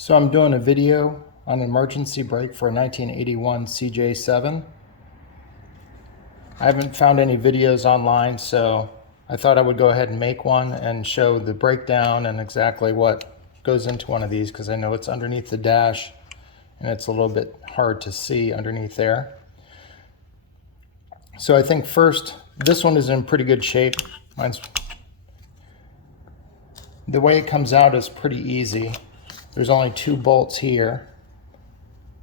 So I'm doing a video on emergency brake for a 1981 CJ7. I haven't found any videos online, so I thought I would go ahead and make one and show the breakdown and exactly what goes into one of these, because I know it's underneath the dash and it's a little bit hard to see underneath there. So I think first, this one is in pretty good shape. The way it comes out is pretty easy. There's only two bolts here.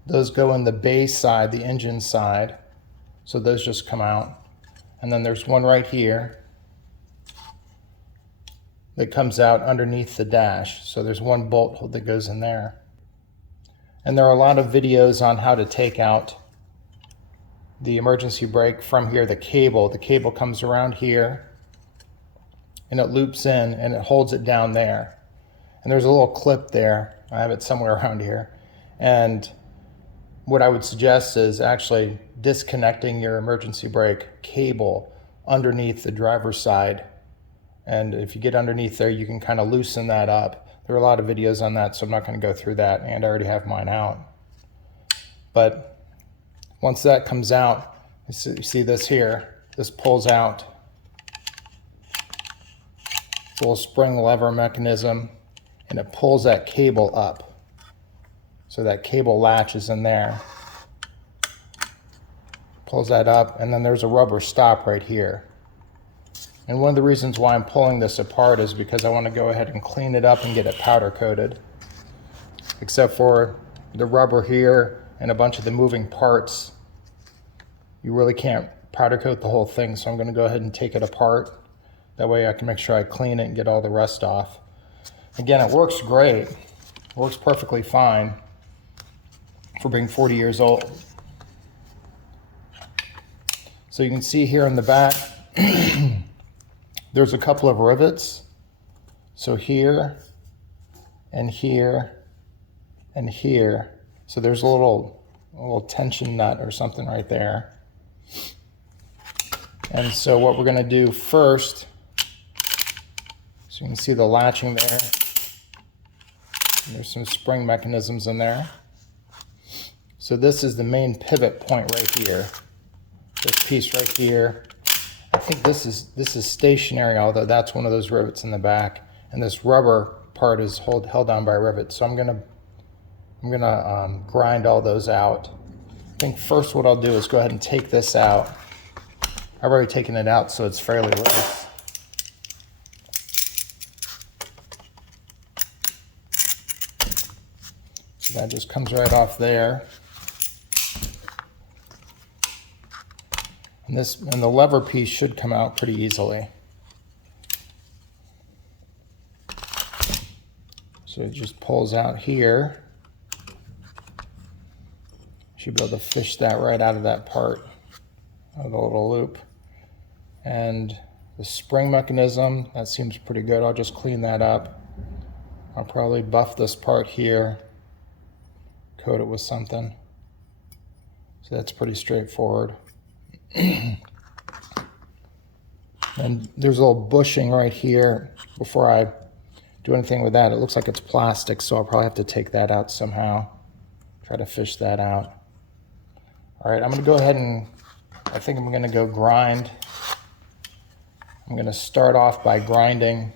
Those go in the base side, the engine side. So those just come out. And then there's one right here that comes out underneath the dash. So there's one bolt that goes in there. And there are a lot of videos on how to take out the emergency brake from here, the cable. The cable comes around here and it loops in and it holds it down there. And there's a little clip there. I have it somewhere around here. And what I would suggest is actually disconnecting your emergency brake cable underneath the driver's side. And if you get underneath there, you can kind of loosen that up. There are a lot of videos on that, so I'm not going to go through that, and I already have mine out. But once that comes out, you see this here, this pulls out. It's a little spring lever mechanism, and it pulls that cable up. So that cable latch is in there. Pulls that up, and then there's a rubber stop right here. And one of the reasons why I'm pulling this apart is because I want to go ahead and clean it up and get it powder coated. Except for the rubber here and a bunch of the moving parts, you really can't powder coat the whole thing, so I'm going to go ahead and take it apart. That way I can make sure I clean it and get all the rust off. Again, it works great. It works perfectly fine for being 40 years old. So you can see here in the back, there's a couple of rivets. So here and here and here. So there's a little tension nut or something right there. And so what we're going to do first, so you can see the latching there. There's some spring mechanisms in there. So this is the main pivot point right here. This piece right here. I think this is stationary, although that's one of those rivets in the back. And this rubber part is held down by rivets. So I'm gonna grind all those out. I think first what I'll do is go ahead and take this out. I've already taken it out, so it's fairly loose. So that just comes right off there. And the lever piece should come out pretty easily. So it just pulls out here. Should be able to fish that right out of that part of the little loop. And the spring mechanism, that seems pretty good. I'll just clean that up. I'll probably buff this part here, coat it with something. So that's pretty straightforward. And there's a little bushing right here. Before I do anything with that, it looks like it's plastic, so I'll probably have to take that out somehow. Try to fish that out. All right, I'm going to go ahead and I think I'm going to go grind. I'm going to start off by grinding,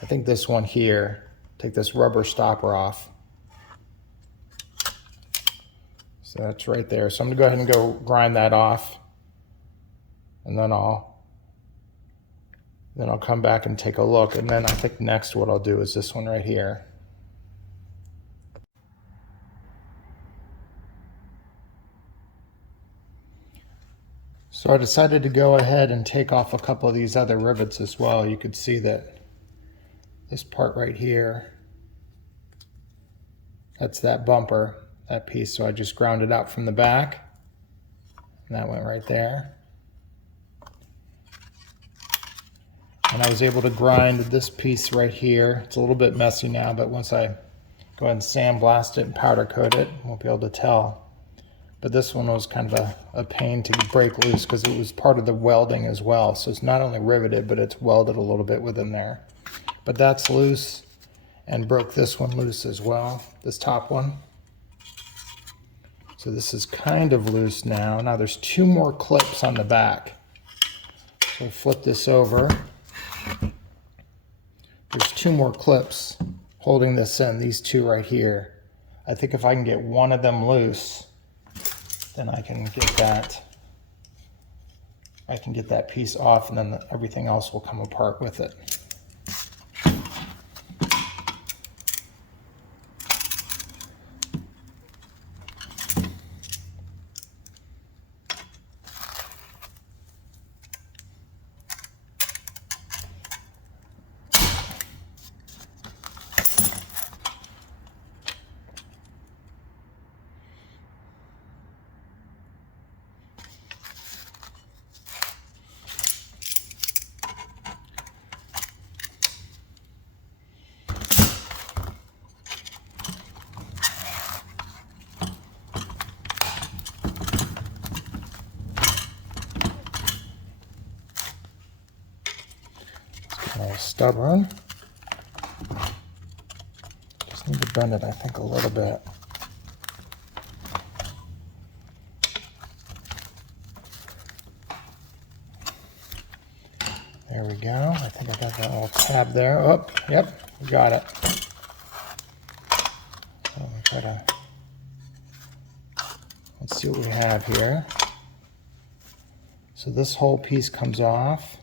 I think this one here. Take this rubber stopper off. So that's right there. So I'm going to go ahead and go grind that off. And then I'll come back and take a look. And then I think next what I'll do is this one right here. So I decided to go ahead and take off a couple of these other rivets as well. You could see that this part right here, that's that bumper. That piece, so I just ground it out from the back, and that went right there. And I was able to grind this piece right here. It's a little bit messy now, but once I go ahead and sandblast it and powder coat it, won't be able to tell. But this one was kind of a pain to break loose because it was part of the welding as well. So it's not only riveted, but it's welded a little bit within there. But that's loose. and broke this one loose as well, this top one. So this is kind of loose now. Now there's 2 more clips on the back. So flip this over. There's 2 more clips holding this in, these 2 right here. I think if I can get one of them loose, then I can get that piece off, and then everything else will come apart with it. A little stubborn. Just need to bend it, I think, a little bit. There we go. I think I got that little tab there. Oh, yep, we got it. So we try to, let's see what we have here. So this whole piece comes off.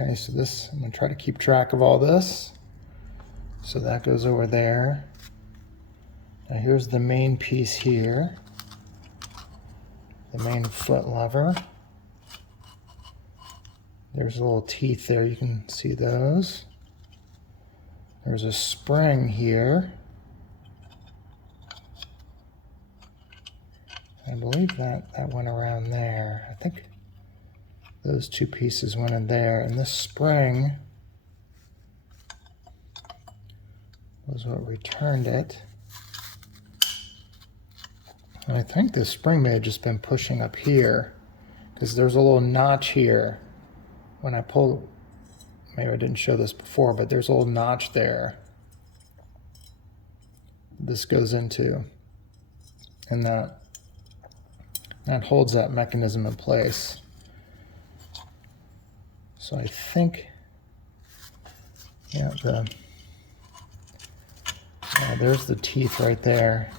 Okay, so this, I'm going to try to keep track of all this. So that goes over there. Now here's the main piece here. The main foot lever. There's little teeth there, you can see those. There's a spring here. I believe that went around there. I think those 2 pieces went in there, and this spring was what returned it. And I think this spring may have just been pushing up here, because there's a little notch here. When I pull, maybe I didn't show this before, but there's a little notch there this goes into, and that holds that mechanism in place. So I think, yeah, there's the teeth right there.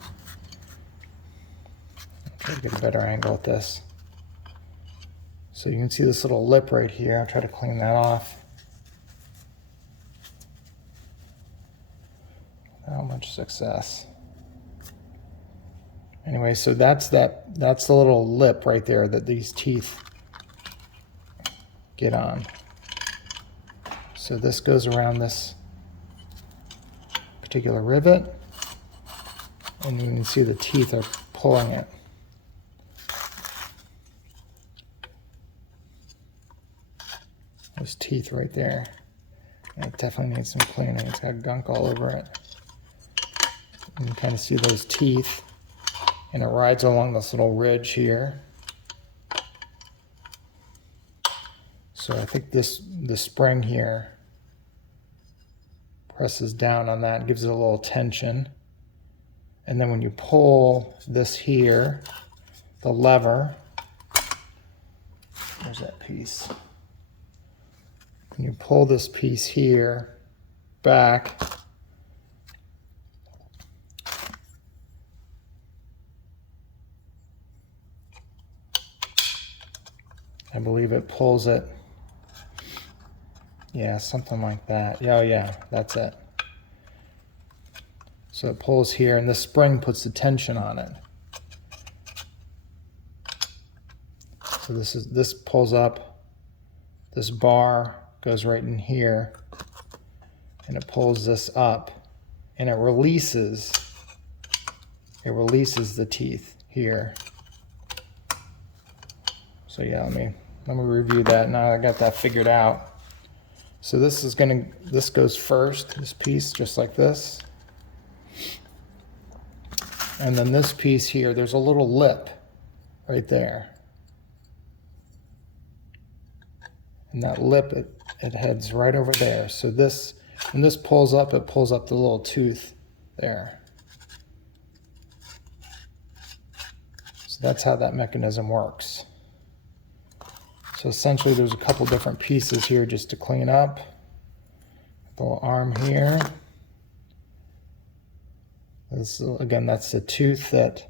I'll try to get a better angle at this. So you can see this little lip right here. I'll try to clean that off. Not much success. Anyway, so that's the little lip right there that these teeth get on. So this goes around this particular rivet, and you can see the teeth are pulling it. Those teeth right there. And it definitely needs some cleaning. It's got gunk all over it. You can kind of see those teeth, and it rides along this little ridge here. So I think the spring here presses down on that, gives it a little tension. And then when you pull this here, the lever, there's that piece. When you pull this piece here back, I believe it pulls it. Yeah, something like that. Oh yeah, that's it. So it pulls here, and the spring puts the tension on it. So this pulls up. This bar goes right in here, and it pulls this up, and it releases the teeth here. So yeah, let me review that. Now I got that figured out. So this goes first, this piece, just like this. And then this piece here, there's a little lip right there. And that lip, it heads right over there. So this, when this pulls up, it pulls up the little tooth there. So that's how that mechanism works. So essentially there's a couple different pieces here just to clean up. The little arm here. This, again, that's the tooth that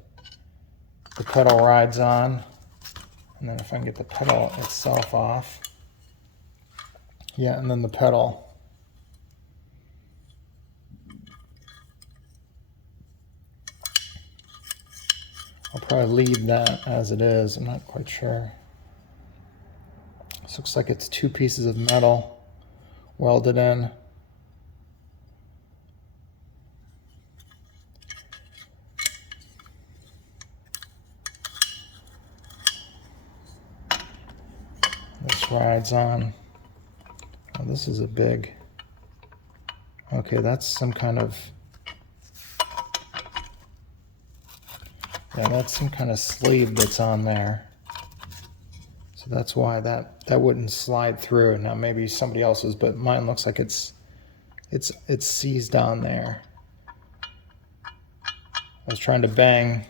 the pedal rides on. And then if I can get the pedal itself off. Yeah, and then the pedal. I'll probably leave that as it is. I'm not quite sure. This looks like it's two pieces of metal welded in. This rides on. Oh, this is a big. Okay, that's some kind of. Yeah, that's some kind of sleeve that's on there. So that's why that wouldn't slide through. Now maybe somebody else's, but mine looks like it's seized on there. I was trying to bang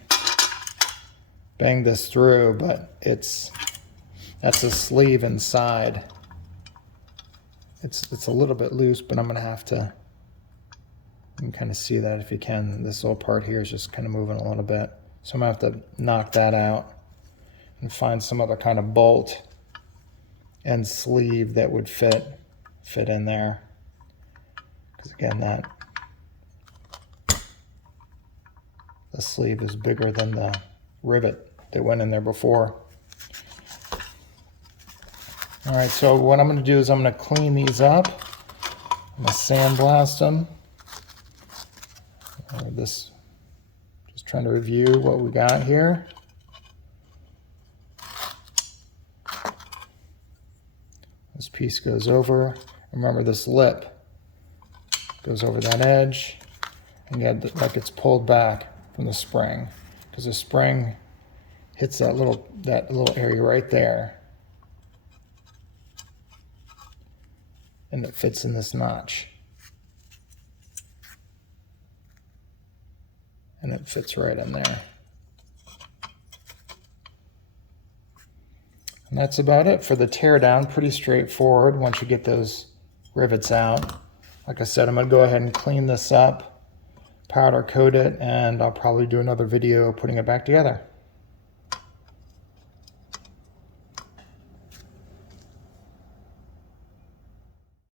this through, but that's a sleeve inside. It's a little bit loose, but I'm gonna have to. You can kind of see that if you can. This little part here is just kind of moving a little bit. So I'm gonna have to knock that out and find some other kind of bolt and sleeve that would fit in there. Because again, the sleeve is bigger than the rivet that went in there before. All right, so what I'm gonna do is I'm gonna clean these up. I'm gonna sandblast them. Just trying to review what we got here. This piece goes over. Remember, this lip goes over that edge, and yet like it's pulled back from the spring, because the spring hits that little area right there, and it fits in this notch, and it fits right in there. And that's about it for the teardown. Pretty straightforward once you get those rivets out. Like I said, I'm going to go ahead and clean this up, powder coat it, and I'll probably do another video putting it back together.